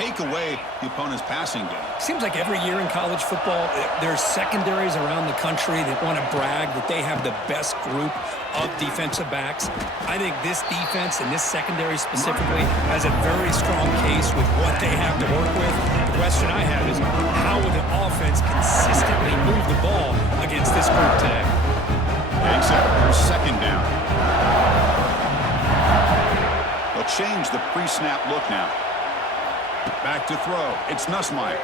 take away the opponent's passing game. Seems like every year in college football, there's secondaries around the country that want to brag that they have the best group of defensive backs. I think this defense and this secondary specifically has a very strong case with what they have to work with. The question I have is, how will the offense consistently move the ball against this group today? Except for second down. They'll change the pre-snap look now. Back to throw. It's Nussmeier.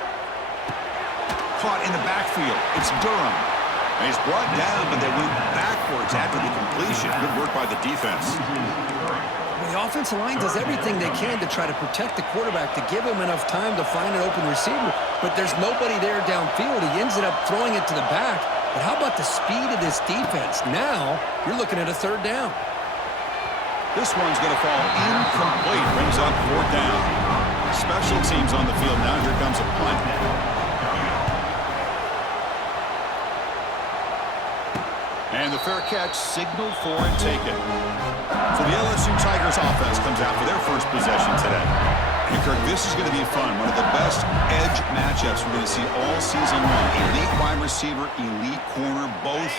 Caught in the backfield. It's Durham. And he's brought down, but they went backwards after the completion. Good work by the defense. Well, the offensive line does everything they can to try to protect the quarterback, to give him enough time to find an open receiver. But there's nobody there downfield. He ends up throwing it to the back. But how about the speed of this defense? Now, you're looking at a third down. This one's going to fall incomplete. Brings up fourth down. Special teams on the field now. Here comes a punt. And the fair catch signaled for and taken. So the LSU Tigers offense comes out for their first possession today. And Kirk, this is going to be fun. One of the best edge matchups we're going to see all season long. Elite wide receiver, elite corner, both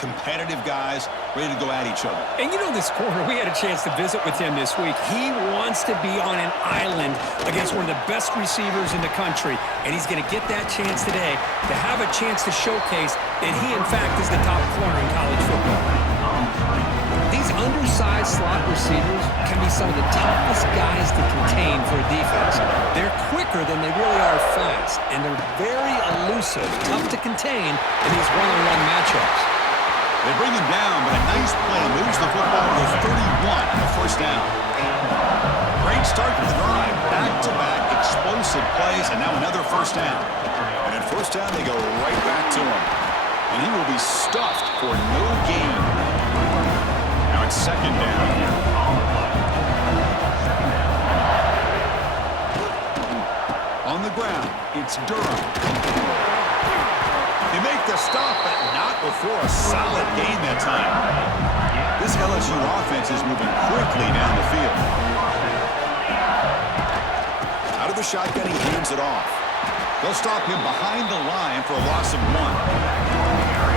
competitive guys ready to go at each other. And you know this corner, we had a chance to visit with him this week. He wants to be on an island against one of the best receivers in the country. And he's going to get that chance today to have a chance to showcase that he, in fact, is the top corner in college football. These undersized slot receivers can be some of the toughest guys to contain for a defense. They're quicker than they really are fast. And they're very elusive, tough to contain in these one-on-one matchups. They bring him down, but a nice play moves the football to 31 on the first down. Great start to the drive. Back-to-back explosive plays, and now another first down. And at first down, they go right back to him. And he will be stuffed for no gain. Now it's second down. On the ground, it's Durham. They make the stop, but not before a solid gain that time. This LSU offense is moving quickly down the field. Out of the shotgun, he hands it off. They'll stop him behind the line for a loss of 1.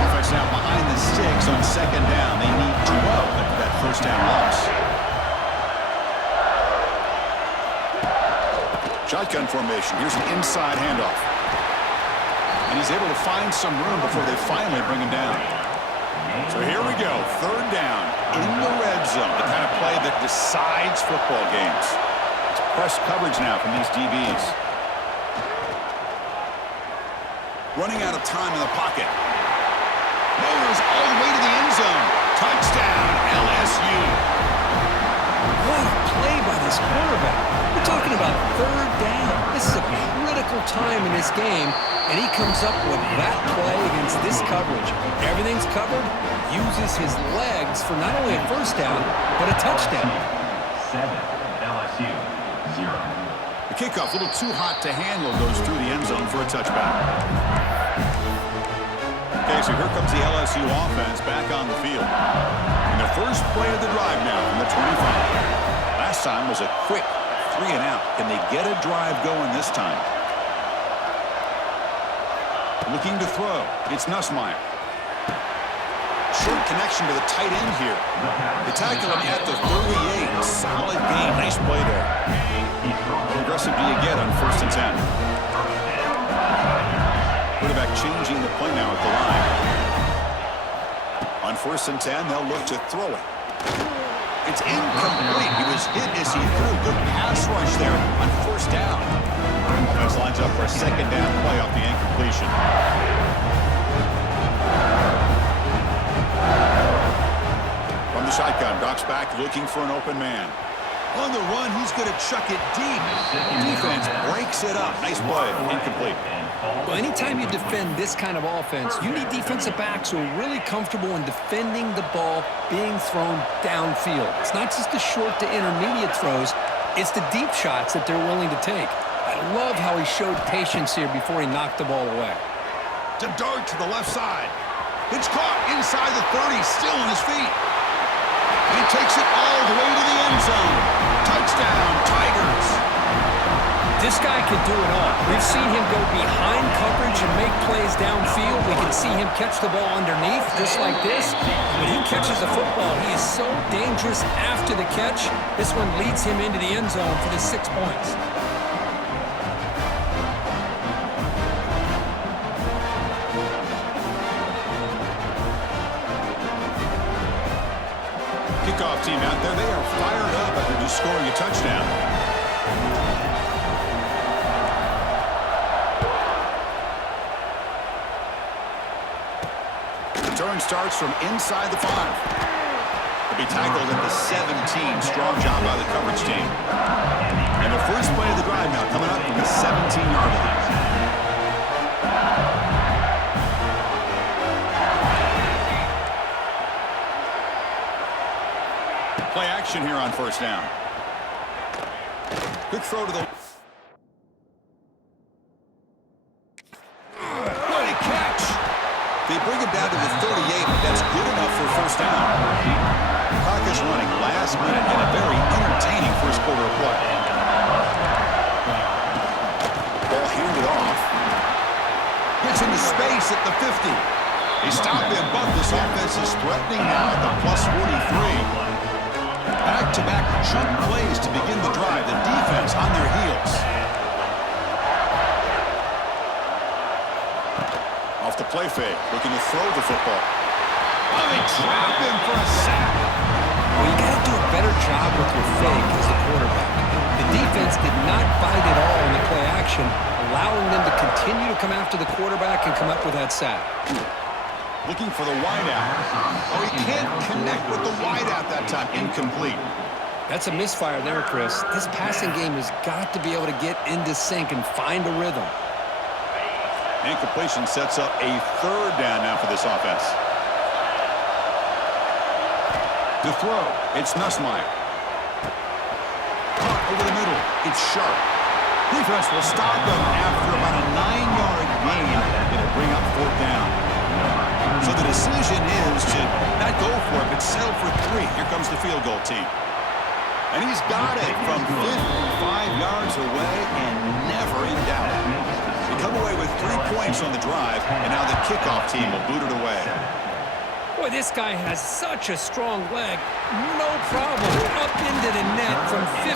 Offense now behind the 6 on second down. They need 12 after that first down loss. Shotgun formation. Here's an inside handoff. And he's able to find some room before they finally bring him down. So here we go. Third down in the red zone. The kind of play that decides football games. It's press coverage now from these DBs. Running out of time in the pocket. Moves all the way to the end zone. Touchdown, LSU. What a play by this quarterback. We're talking about third down. This is a critical time in this game, and he comes up with that play against this coverage. Everything's covered, uses his legs for not only a first down, but a touchdown. 7, LSU, 0. The kickoff, a little too hot to handle, goes through the end zone for a touchback. Okay, so here comes the LSU offense back on the field. And the first play of the drive now from the 25. Last time was a quick 3 and out. Can they get a drive going this time? Looking to throw. It's Nussmeier. Short connection to the tight end here. They tackle him at the 38. Solid gain. Nice play there. How aggressive do you get on 1st and 10? Quarterback changing the play now at the line. On 1st and 10, they'll look to throw it. It's incomplete. He was hit as he threw. Good pass rush there on 1st down. Offense lines up for a 2nd down play off the incompletion. From the shotgun, drops back looking for an open man. On the run, he's going to chuck it deep. Defense breaks it up. Nice play. Incomplete. Well, anytime you defend this kind of offense, you need defensive backs who are really comfortable in defending the ball being thrown downfield. It's not just the short to intermediate throws. It's the deep shots that they're willing to take. I love how he showed patience here before he knocked the ball away. To dart to the left side. It's caught inside the 30, still on his feet. And he takes it all the way to the end zone. Touchdown, Tigers. This guy can do it all. We've seen him go behind coverage and make plays downfield. We can see him catch the ball underneath, just like this. When he catches the football, he is so dangerous after the catch. This one leads him into the end zone for the 6 points. Kickoff team out there, they are fired up after just scoring a touchdown. Return starts from inside the 5. He'll be tackled at the 17. Strong job by the coverage team. And the first play of the drive now coming up from the 17-yard line. Play action here on first down. Quick throw to the... What a catch! They bring him down to the 38, but that's good enough for first down. Clock is running last minute in a very entertaining first quarter of play. Ball handed off. Gets into space at the 50. They stop him, but this offense is threatening now at the plus 43. Back-to-back chunk plays to begin the drive. The defense on their heels. Off the play fake, looking to throw the football. Oh, they trap him for a sack. Well, you got to do a better job with your fake as a quarterback. The defense did not bite at all in the play action, allowing them to continue to come after the quarterback and come up with that sack. Looking for the wideout. Oh, he can't connect with the wideout that time. Incomplete. That's a misfire there, Chris. This passing game has got to be able to get into sync and find a rhythm. Incompletion sets up a third down now for this offense. The throw, it's Nussmeier. Caught over the middle, it's Sharp. Defense will stop them after about a 9-yard gain. It'll bring up fourth down. So the decision is to not go for it, but settle for 3. Here comes the field goal team. And he's got it from 55 yards away and never in doubt. They come away with 3 points on the drive, and now the kickoff team will boot it away. Boy, this guy has such a strong leg. No problem. Up into the net from 50+.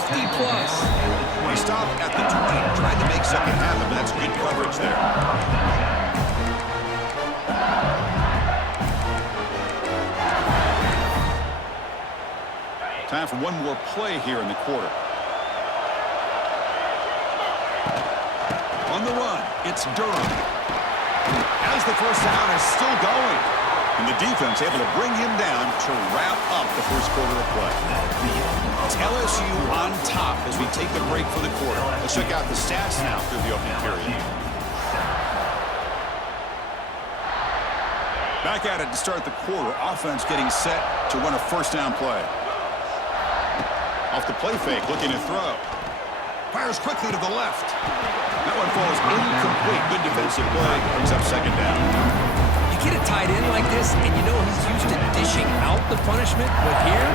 He stopped at the 20, tried to make something happen, but that's good coverage there. Time for one more play here in the quarter. On the run, it's Durham. As the first down is still going. And the defense able to bring him down to wrap up the first quarter of play. It's LSU on top as we take the break for the quarter. Let's check out the stats now through the opening period. Back at it to start the quarter. Offense getting set to run a first down play. Off the play fake, looking to throw. Fires quickly to the left. That one falls incomplete. Good defensive play. Brings up second down. You get a tight end like this, and you know he's used to dishing out the punishment. But here,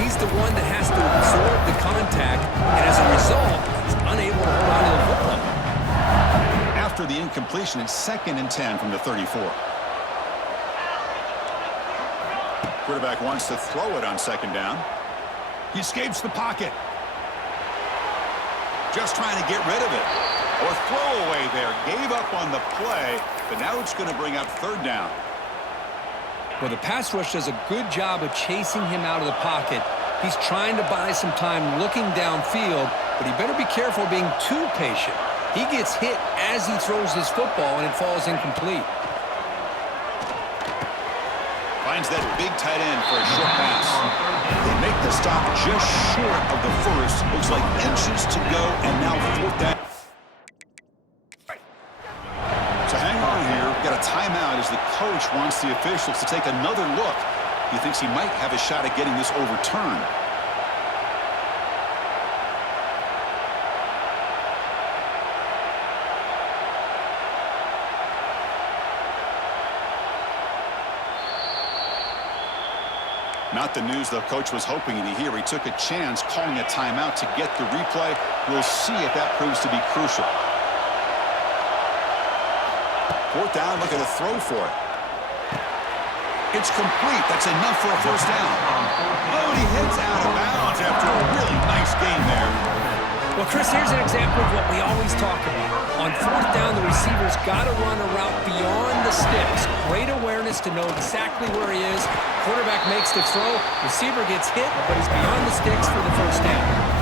he's the one that has to absorb the contact, and as a result, he's unable to hold on to the football. After the incompletion, it's 2nd and 10 from the 34. Quarterback wants to throw it on second down. He escapes the pocket. Just trying to get rid of it. Or throw away there. Gave up on the play, but now it's going to bring up third down. Well, the pass rush does a good job of chasing him out of the pocket. He's trying to buy some time looking downfield, but he better be careful being too patient. He gets hit as he throws his football, and it falls incomplete. Finds that big tight end for a short pass. They make the stop just short of the first. Looks like inches to go, and now fourth down. So hang on here. We've got a timeout as the coach wants the officials to take another look. He thinks he might have a shot at getting this overturned. Not the news the coach was hoping to hear. He took a chance calling a timeout to get the replay. We'll see if that proves to be crucial. Fourth down, looking to throw for it. It's complete. That's enough for a first down. Oh, and he hits out of bounds after a really nice gain there. Well, Chris, here's an example of what we always talk about. On fourth down, the receiver's got to run a route beyond the sticks. Great awareness to know exactly where he is. Quarterback makes the throw. Receiver gets hit, but he's beyond the sticks for the first down.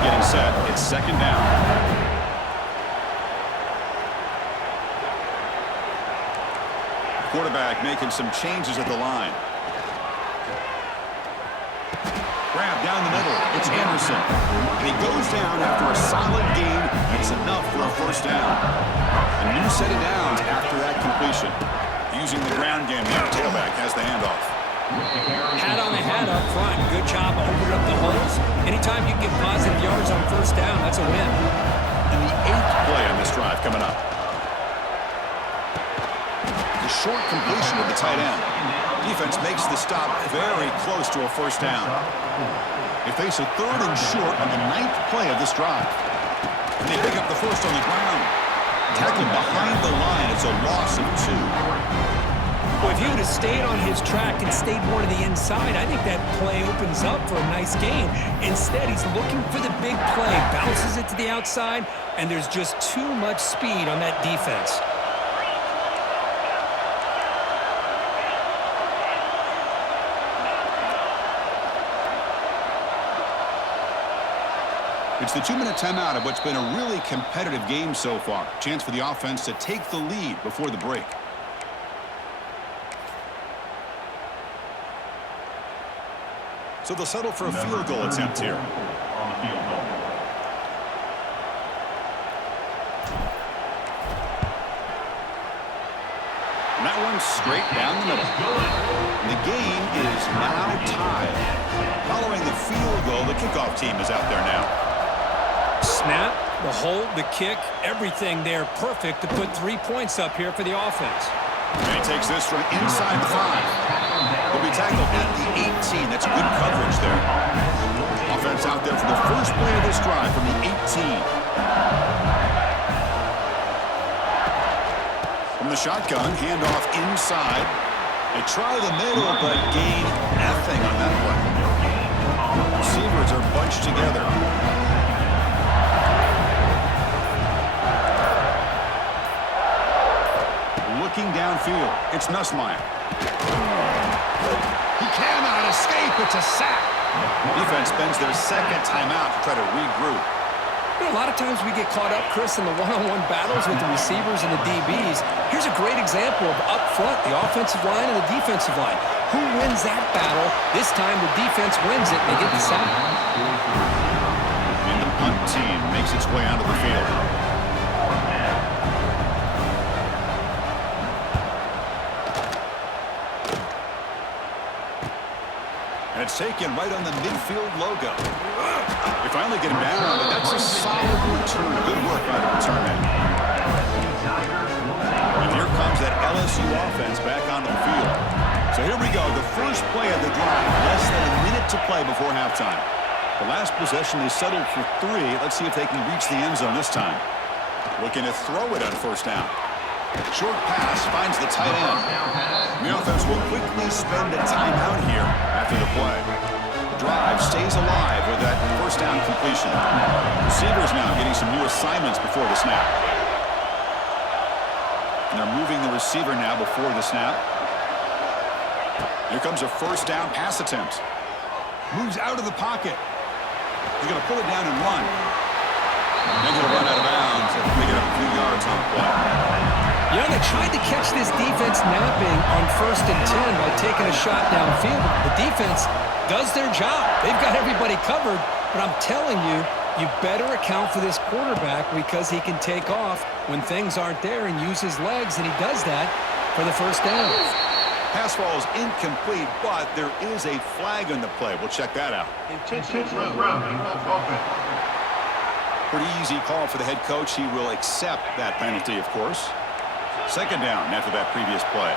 Getting set. It's second down. Quarterback making some changes at the line. Grab down the middle. It's Anderson. And he goes down after a solid gain. It's enough for a first down. A new set of downs after that completion. Using the ground game there. Tailback has the handoff. Hat on the head up front. Good job opening up the holes. Anytime you get positive yards on first down, that's a win. And the 8th play on this drive coming up. The short completion of the tight end. Defense makes the stop very close to a first down. They face a third and short on the 9th play of this drive. And they pick up the first on the ground. Tackled behind the line. It's a loss of 2. Well, if he would have stayed on his track and stayed more to the inside, I think that play opens up for a nice gain. Instead, he's looking for the big play, bounces it to the outside, and there's just too much speed on that defense. It's the 2-minute timeout of what's been a really competitive game so far. Chance for the offense to take the lead before the break. So they'll settle for a field goal attempt here. And that one's straight down the middle. And the game is now tied. Following the field goal, the kickoff team is out there now. Snap, the hold, the kick, everything there perfect to put 3 points up here for the offense. And he takes this from inside the 5. He'll be tackled at the 18. That's good coverage there. Offense out there for the first play of this drive from the 18. From the shotgun, handoff inside. They try the middle, but gain nothing on that one. Receivers are bunched together. Looking downfield, it's Nussmeier. He cannot escape. It's a sack. Defense spends their second timeout to try to regroup. You know, a lot of times we get caught up, Chris, in the one-on-one battles with the receivers and the DBs. Here's a great example of up front, the offensive line and the defensive line. Who wins that battle? This time the defense wins it. They get the sack. And the punt team makes its way onto the field. And it's taken right on the midfield logo. They finally get him down, but that's a solid return. Good work by the return man. And here comes that LSU offense back on the field. So here we go, the first play of the drive, less than a minute to play before halftime. The last possession, they settled for 3. Let's see if they can reach the end zone this time. Looking to throw it on first down. Short pass finds the tight end. The offense will quickly spend a timeout here after the play. The drive stays alive with that first down completion. Receivers now getting some new assignments before the snap. And they're moving the receiver now before the snap. Here comes a first down pass attempt. Moves out of the pocket. He's going to pull it down and run. They're going to run out of bounds and pick it up a few yards on the play. You know, they tried to catch this defense napping on 1st and 10 by taking a shot downfield. The defense does their job. They've got everybody covered, but I'm telling you, you better account for this quarterback because he can take off when things aren't there and use his legs, and he does that for the first down. Pass ball is incomplete, but there is a flag on the play. We'll check that out. Intentional grounding of offense. Pretty easy call for the head coach. He will accept that penalty, of course. Second down after that previous play.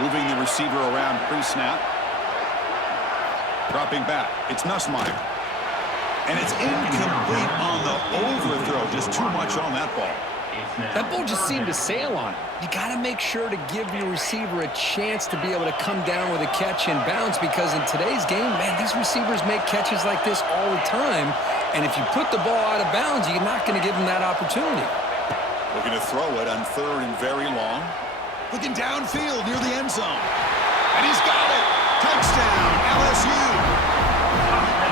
Moving the receiver around pre-snap. Dropping back. It's Nussmeier. And it's incomplete on the overthrow. Just too much on that ball. That ball just seemed to sail on it. You got to make sure to give your receiver a chance to be able to come down with a catch and bounce, because in today's game, man, these receivers make catches like this all the time. And if you put the ball out of bounds, you're not going to give them that opportunity. Looking to throw it on third and very long. Looking downfield near the end zone. And he's got it. Touchdown, LSU.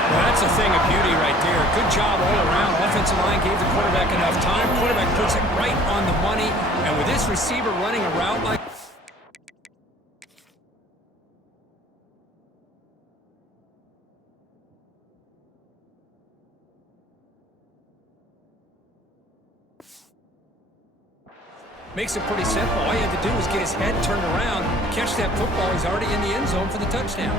Well, that's a thing of beauty right there. Good job all around. Offensive line gave the quarterback enough time. Quarterback puts it right on the money. And with this receiver running a route like... Makes it pretty simple. All you had to do was get his head turned around, catch that football. He's already in the end zone for the touchdown.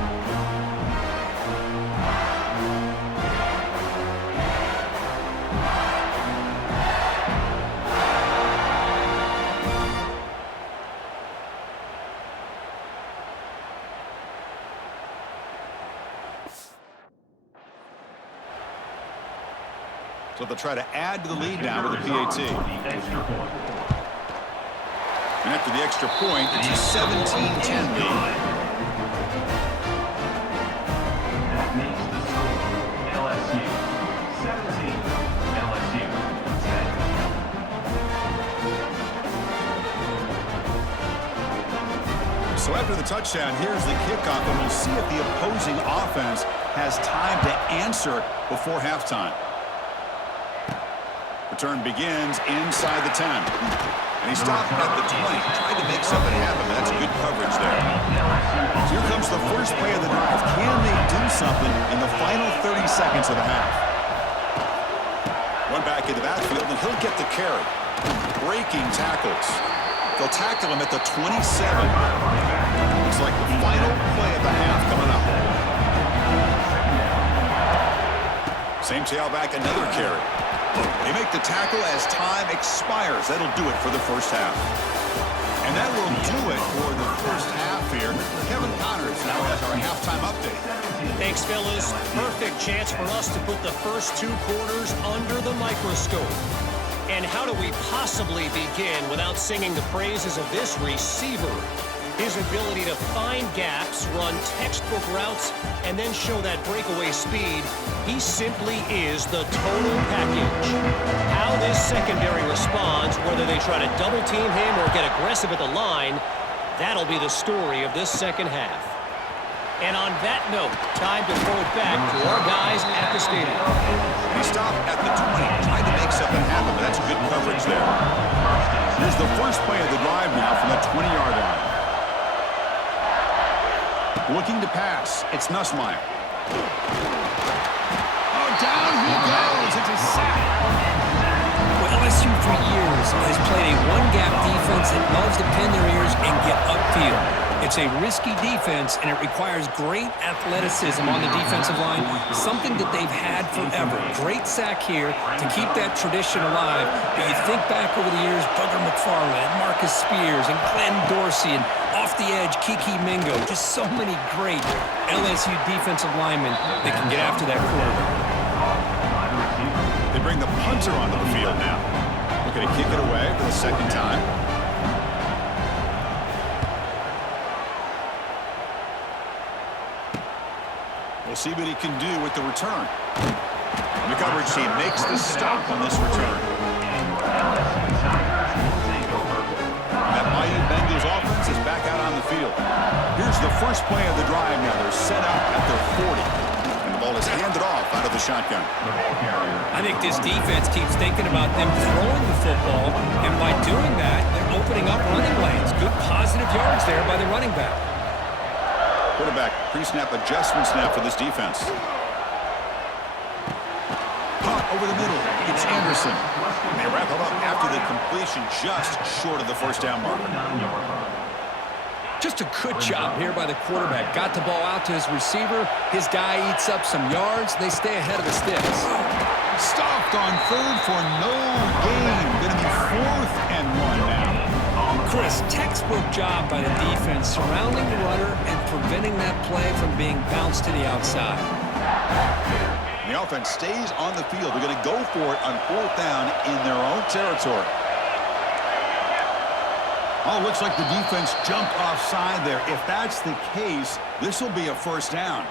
So they'll try to add to the lead now with the PAT. And after the extra point, it's a 17-10 lead. That makes the score LSU 17, LSU 10. So after the touchdown, here's the kickoff, and we'll see if the opposing offense has time to answer before halftime. Return begins inside the 10. And he stopped at the 20, tried to make something happen, but that's good coverage there. So here comes the first play of the drive. Can they do something in the final 30 seconds of the half? One back in the backfield, and he'll get the carry. Breaking tackles. They'll tackle him at the 27. Looks like the final play of the half coming up. Same tailback, another carry. They make the tackle as time expires. That'll do it for the first half. And that will do it for the first half here. Kevin Connors now has our halftime update. Thanks, fellas. Perfect chance for us to put the first two quarters under the microscope. And how do we possibly begin without singing the praises of this receiver? His ability to find gaps, run textbook routes, and then show that breakaway speed. He simply is the total package. How this secondary responds, whether they try to double team him or get aggressive at the line, that'll be the story of this second half. And on that note, time to throw it back to our guys at the stadium. He stopped at the 20, tried to make something happen, but that's good coverage there. Here's the first play of the drive now from the 20-yard line. Looking to pass. It's Nussmeier. Oh, down he goes. It's a sack. Well, LSU for years has played a one-gap defense that loves to pin their ears and get upfield. It's a risky defense, and it requires great athleticism on the defensive line, something that they've had forever. Great sack here to keep that tradition alive. But you think back over the years, Booger McFarland, Marcus Spears, and Glenn Dorsey, and off the edge, Kiki Mingo. Just so many great LSU defensive linemen that can get after that quarterback. They bring the punter onto the field now. Looking to kick it away for the second time. We'll see what he can do with the return. And the coverage team makes the stop on this return. That mighty Bengals offense is back out on the field. Here's the first play of the drive now. They're set up at their 40. And the ball is handed off out of the shotgun. I think this defense keeps thinking about them throwing the football, and by doing that, they're opening up running lanes. Good positive yards there by the running back. Quarterback pre-snap adjustments now for this defense. Pop over the middle. It's Anderson. And they wrap him up after the completion just short of the first down marker. Just a good job here by the quarterback. Got the ball out to his receiver. His guy eats up some yards. They stay ahead of the sticks. Stopped on third for no gain. Going to be 4th and 1 now. Chris, textbook job by the defense surrounding the runner and preventing that play from being bounced to the outside. The offense stays on the field. They're going to go for it on 4th down in their own territory. Oh, looks like the defense jumped offside there. If that's the case, this will be a 1st down.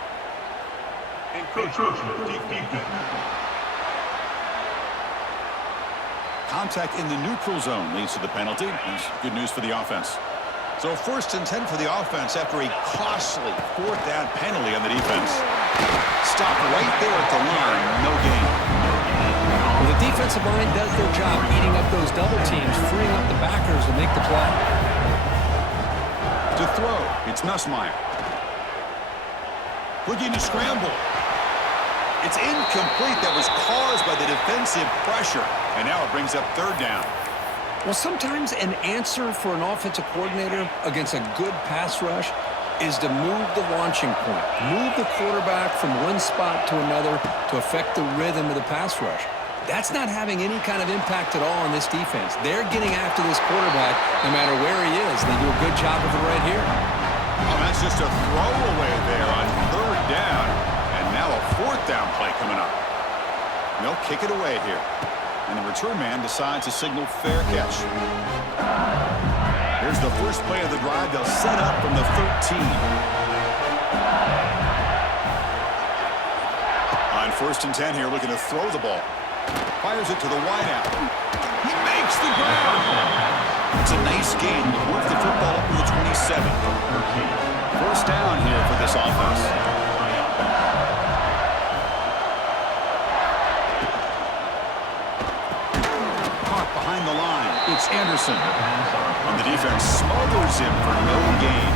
Contact in the neutral zone leads to the penalty. That's good news for the offense. So 1st and 10 for the offense after a costly 4th down penalty on the defense. Stop right there at the line. No gain. Well, the defensive line does their job eating up those double teams, freeing up the backers to make the play. To throw, it's Nussmeier. Looking to scramble. It's incomplete. That was caused by the defensive pressure. And now it brings up 3rd down. Well, sometimes an answer for an offensive coordinator against a good pass rush is to move the launching point. Move the quarterback from one spot to another to affect the rhythm of the pass rush. That's not having any kind of impact at all on this defense. They're getting after this quarterback no matter where he is. They do a good job of it right here. Oh, that's just a throwaway there on 3rd down. And now a 4th down play coming up. They'll kick it away here. And the return man decides to signal fair catch. Here's the first play of the drive. They'll set up from the 13. On 1st and 10 here, looking to throw the ball. Fires it to the wideout. He makes the grab. It's a nice gain. Move the football up to the 27. 1st down here for this offense. Behind the line, it's Anderson. And the defense smothers him for no gain.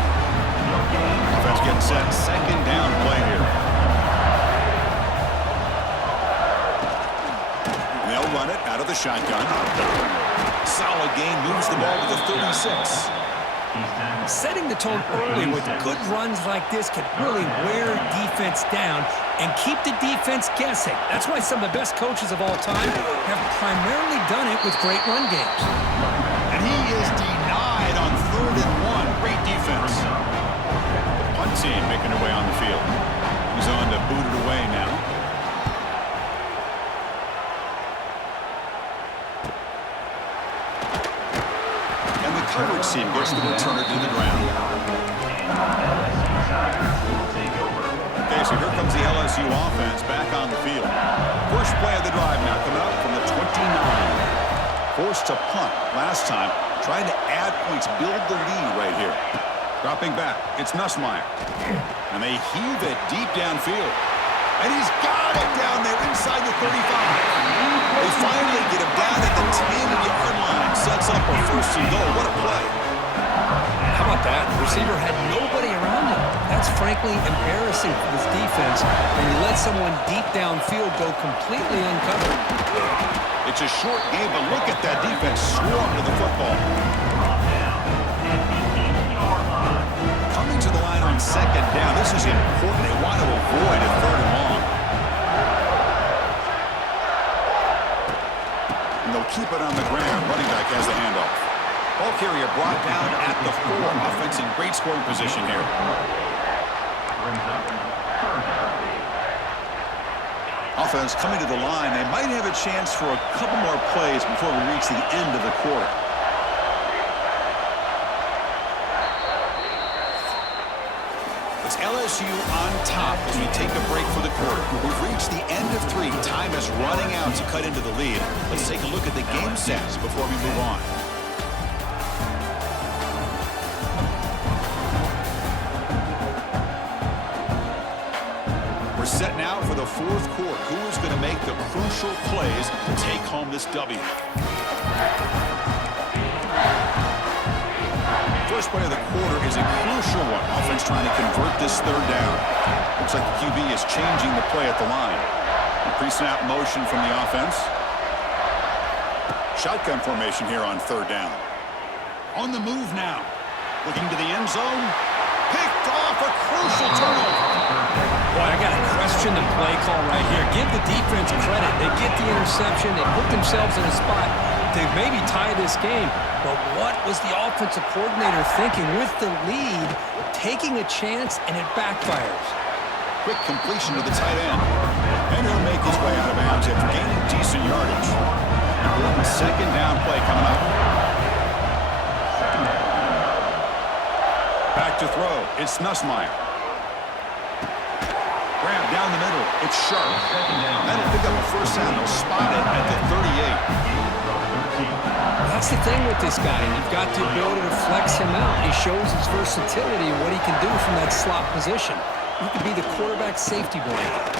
Offense getting set. 2nd down play here. They'll run it out of the shotgun. Solid gain, moves the ball to the 36. Setting the tone early with good runs like this can really wear defense down and keep the defense guessing. That's why some of the best coaches of all time have primarily done it with great run games. And he is denied on 3rd and 1. Great defense. The punt team making their way on the field. He's on to boot it away now. Coverage team gets the returner to the ground. Okay, so here comes the LSU offense back on the field. First play of the drive now coming up from the 29. Forced to punt last time, trying to add points, build the lead right here. Dropping back, it's Nussmeier. And they heave it deep downfield. And he's got it down there inside the 35. They finally get him down at the 10-yard line. Sets up a 1st and goal. What a play. How about that? The receiver had nobody around him. That's frankly embarrassing for this defense when you let someone deep downfield go completely uncovered. It's a short game, but look at that defense swarm to the football. Coming to the line on 2nd down. This is important. They want to avoid a 3rd and long. And they'll keep it on the ground. Running back has the handoff. Ball carrier brought down at the 4. Offense in great scoring position here. Offense coming to the line. They might have a chance for a couple more plays before we reach the end of the quarter. It's LSU on top as we take a break for the quarter. We've reached the end of 3. Time is running out to cut into the lead. Let's take a look at the game stats before we move on. We're set now for the 4th quarter. Who is going to make the crucial plays to take home this W? First play of the quarter is a crucial one. Offense trying to convert this 3rd down. Looks like the QB is changing the play at the line. A pre-snap motion from the offense. Shotgun formation here on 3rd down. On the move now. Looking to the end zone. Picked off, a crucial turnover. Boy, I got to question the play call right here. Give the defense credit. They get the interception. They put themselves in a spot to maybe tie this game. But what was the offensive coordinator thinking with the lead, taking a chance, and it backfires? Quick completion to the tight end. And he'll make his way out of bounds after gaining decent yardage. Second down play coming up. Back to throw. It's Nussmeier. Grab down the middle. It's Sharp. That'll pick up a first down. They'll spot it at the 38. That's the thing with this guy. You've got the ability to flex him out. He shows his versatility and what he can do from that slot position. He could be the quarterback safety blanket.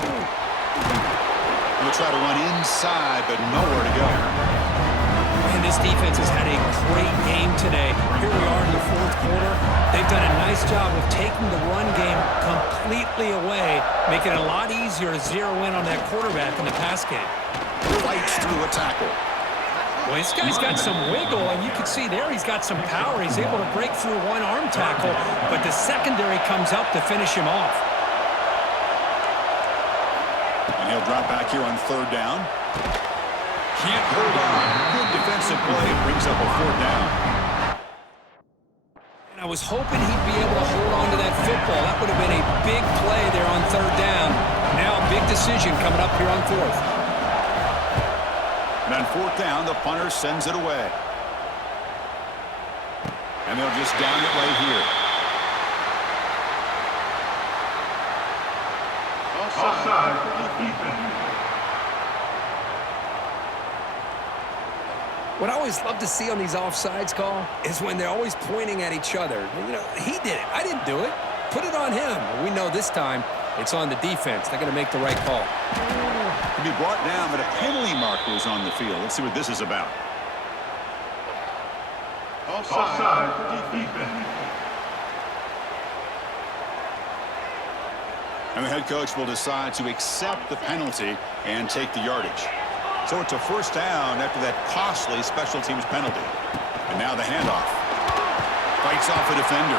He'll try to run inside, but nowhere to go. And this defense has had a great game today. Here we are in the fourth quarter. They've done a nice job of taking the run game completely away, making it a lot easier to zero in on that quarterback in the pass game. Fights through a tackle. Well, this guy's got some wiggle, and you can see there he's got some power. He's able to break through one arm tackle, but the secondary comes up to finish him off. And he'll drop back here on third down. Can't hold on. Good defensive play. Brings up a fourth down. And I was hoping he'd be able to hold on to that football. That would have been a big play there on third down. Now a big decision coming up here on fourth. And on fourth down, the punter sends it away. And they'll just down it right here. Offside. Defense. What I always love to see on these offsides call is when they're always pointing at each other. You know, he did it. I didn't do it. Put it on him. We know this time it's on the defense. They're going to make the right call. To be brought down, but a penalty marker is on the field. Let's see what this is about. Offside. Defense. And the head coach will decide to accept the penalty and take the yardage. So it's a first down after that costly special teams penalty. And now the handoff. Fights off a defender.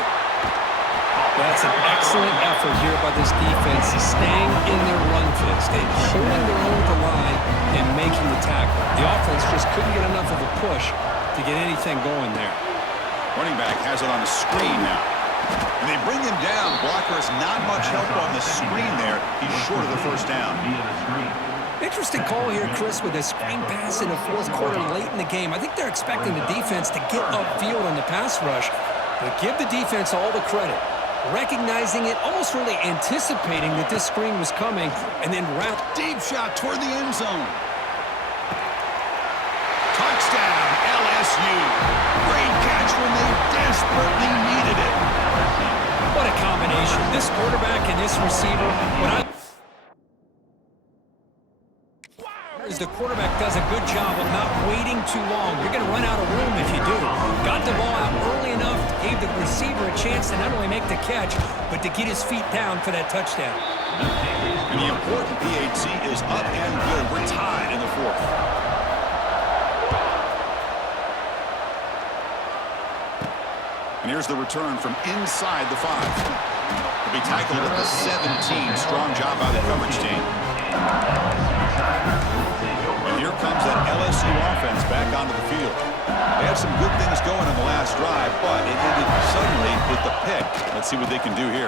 That's an excellent effort here by this defense, staying in their run fix, holding their own to line and making the tackle. The offense just couldn't get enough of a push to get anything going there. Running back has it on the screen now. And they bring him down. Blocker's not much help on the screen there. He's short of the first down. Interesting call here, Chris, with a screen pass in the fourth quarter late in the game. I think they're expecting the defense to get upfield on the pass rush, but give the defense all the credit. Recognizing it, almost really anticipating that this screen was coming, and then route. Deep shot toward the end zone. Touchdown, LSU. Great catch when they desperately needed it. What a combination. This quarterback and this receiver, the quarterback does a good job of not waiting too long. You're going to run out of room if you do. Got the ball out early enough, gave the receiver a chance to not only make the catch, but to get his feet down for that touchdown. And the important PAT is up and good. We're tied in the fourth. And here's the return from inside the 5. To be tackled at the 17. Strong job by the coverage team. And here comes that LSU offense back onto the field. They had some good things going on the last drive, but it ended suddenly with the pick. Let's see what they can do here.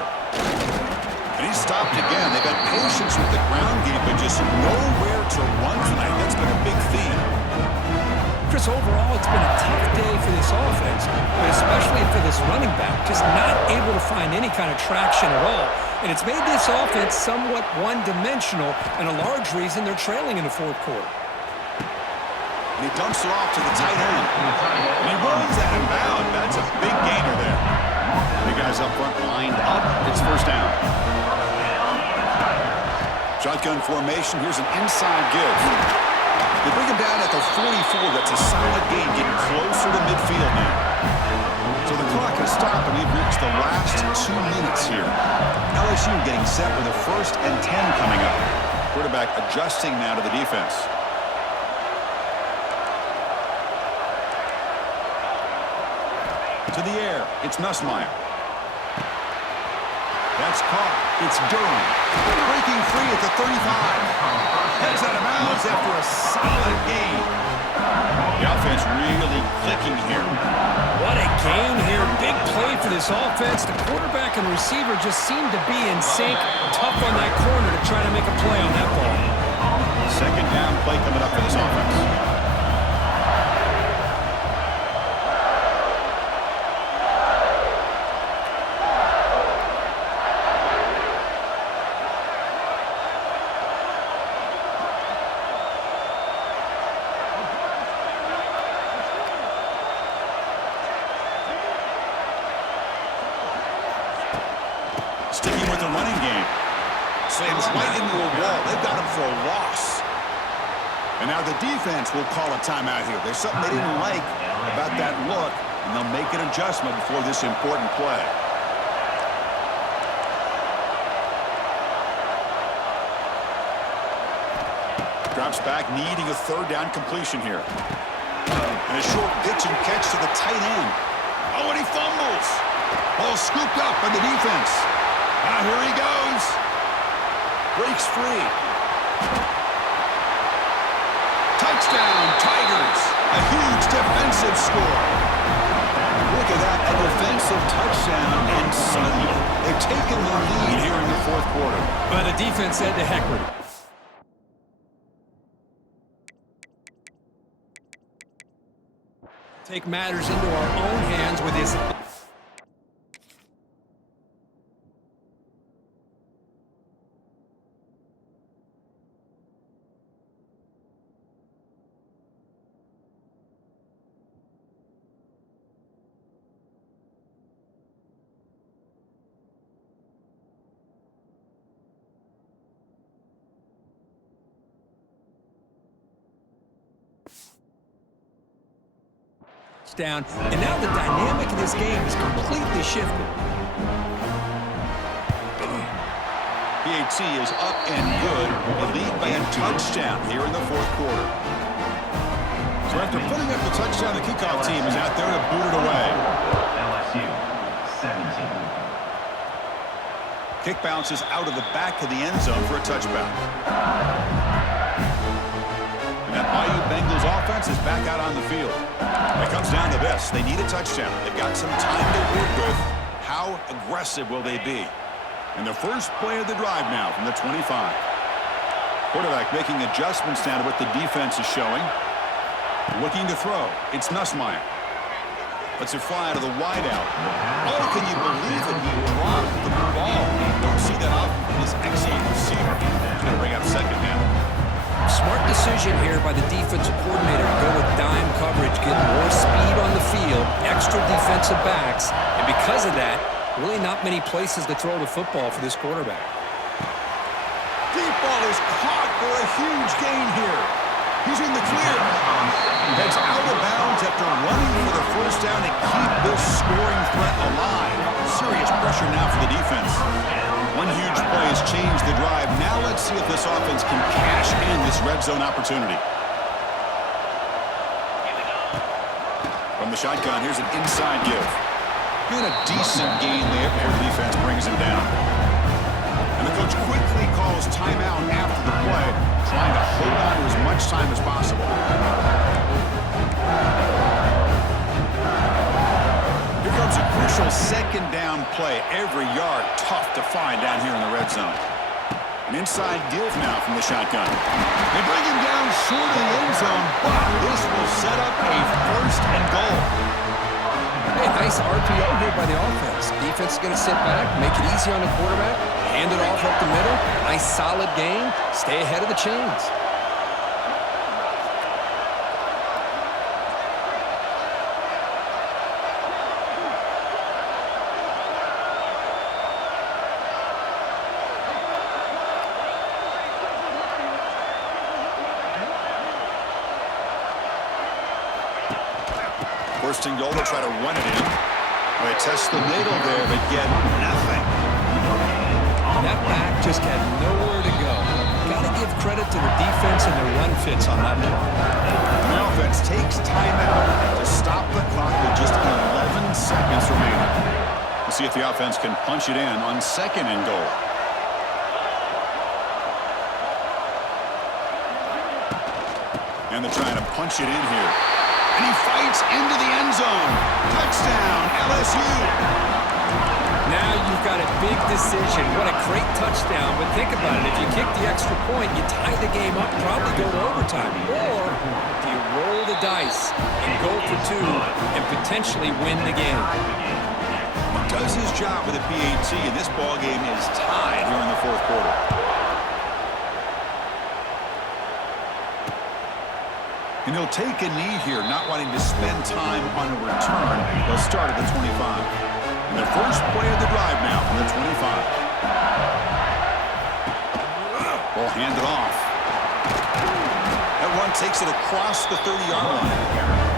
And he stopped again. They've got patience with the ground game, but just nowhere to run tonight. That's been a big theme. Chris, overall, it's been a tough day for this offense, but especially for this running back, just not able to find any kind of traction at all. And it's made this offense somewhat one-dimensional, and a large reason they're trailing in the fourth quarter. And he dumps it off to the tight end. And he runs that inbound. That's a big gainer there. The guys up front lined up. It's first down. Shotgun formation. Here's an inside give. They bring him down at the 44. That's a solid gain, getting closer to midfield now. So the clock has stopped, and we've reached the last 2 minutes here. LSU getting set with a 1st and 10 coming up. Quarterback adjusting now to the defense. To the air. It's Nussmeier. That's caught. It's Durham. Breaking free at the 35. Heads out of bounds after a solid gain. The offense really clicking here. What a gain here. Big play for this offense. The quarterback and receiver just seem to be in sync. Tough on that corner to try to make a play on that ball. Second down play coming up for this offense. Sticking with the running game. Slams right into a wall. They've got him for a loss. And now the defense will call a timeout here. There's something they didn't like about that look, and they'll make an adjustment before this important play. Drops back, needing a third down completion here. And a short pitch and catch to the tight end. Oh, and he fumbles. Ball scooped up by the defense. Here he goes. Breaks free. Touchdown, Tigers. A huge defensive score. Look at that, a defensive touchdown, and suddenly they've taken the lead here in the fourth quarter. But the defense said to heck with it. Take matters into our own hands with this. Down, and now the dynamic of this game is completely shifted. PAT is up and good. A lead by a touchdown here in the fourth quarter. So after putting up the touchdown, the kickoff team is out there to boot it away. LSU 17. Kick bounces out of the back of the end zone for a touchback. And that Bayou Bengals offense is back out on the field. It comes down to this. They need a touchdown. They've got some time to work with. How aggressive will they be? And the first play of the drive now from the 25. Quarterback making adjustments now to what the defense is showing. Looking to throw. It's Nussmeier. Lets it fly out of the wideout. Oh, can you believe it? He dropped the ball. Don't see that often from this excellent receiver. He's going to bring out second down. Smart decision here by the defensive coordinator to go with dime coverage, get more speed on the field, extra defensive backs, and because of that, really not many places to throw the football for this quarterback. Deep ball is caught for a huge gain here. He's in the clear. Heads out of bounds after running for the first down to keep this scoring threat alive. Serious pressure now for the defense. One huge play has changed the drive. Now let's see if this offense can cash in this red zone opportunity. From the shotgun, here's an inside give. And a decent gain there before the defense brings him down. And the coach quickly calls timeout after the play, trying to hold on to as much time as possible. Here comes a crucial second down play. Every yard tough to find down here in the red zone. An inside give now from the shotgun. They bring him down short of the end zone, but this will set up a first and goal. Hey, nice RPO here by the offense. Defense is going to sit back, make it easy on the quarterback, hand it off up the middle. Nice solid game. Stay ahead of the chains. First and goal, they try to run it in. They test the middle there, but get nothing. That back just had nowhere to go. Got to give credit to the defense and their run fits on that one. The offense takes timeout to stop the clock with just 11 seconds We'll see if the offense can punch it in on 2nd and goal. And they're trying to punch it in here. And he fights into the end zone. Touchdown, LSU. Now you've got a big decision. What a great touchdown. But think about it. If you kick the extra point, you tie the game up, probably go to overtime. Or do you roll the dice and go for 2 and potentially win the game? Does his job with a PAT, and this ball game is tied here in the 4th quarter. And he'll take a knee here, not wanting to spend time on a return. They'll start at the 25. And the first play of the drive now from the 25. Ball handed off. That run takes it across the 30-yard line.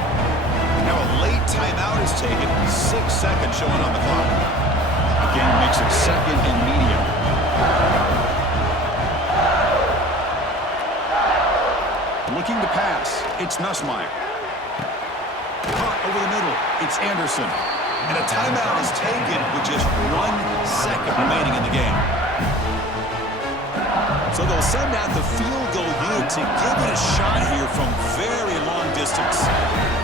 Now a late timeout is taken. 6 seconds showing on the clock. Again, makes it 2nd and medium. Looking to pass. It's Nussmeier. Caught over the middle. It's Anderson. And a timeout is taken with just 1 second remaining in the game. So they'll send out the field goal unit to give it a shot here from very long distance.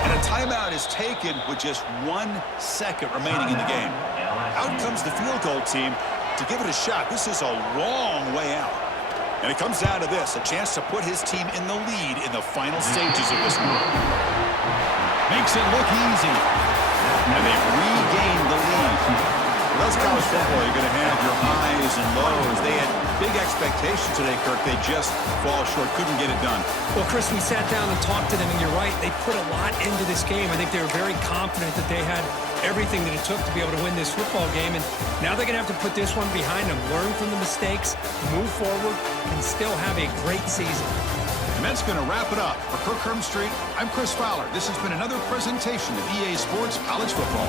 And a timeout is taken with just 1 second remaining in the game. Out comes the field goal team to give it a shot. This is a long way out. And it comes down to this, a chance to put his team in the lead in the final stages of this one. Makes it look easy. And they've regained the lead. Well, that's college football. You're going to have your highs and lows. They had big expectations today, Kirk. They just fall short, couldn't get it done. Well, Chris, we sat down and talked to them, and you're right. They put a lot into this game. I think they were very confident that they had everything that it took to be able to win this football game. And now they're going to have to put this one behind them, learn from the mistakes, move forward, and still have a great season. And that's going to wrap it up. For Kirk Hermstreet, I'm Chris Fowler. This has been another presentation of EA Sports College Football.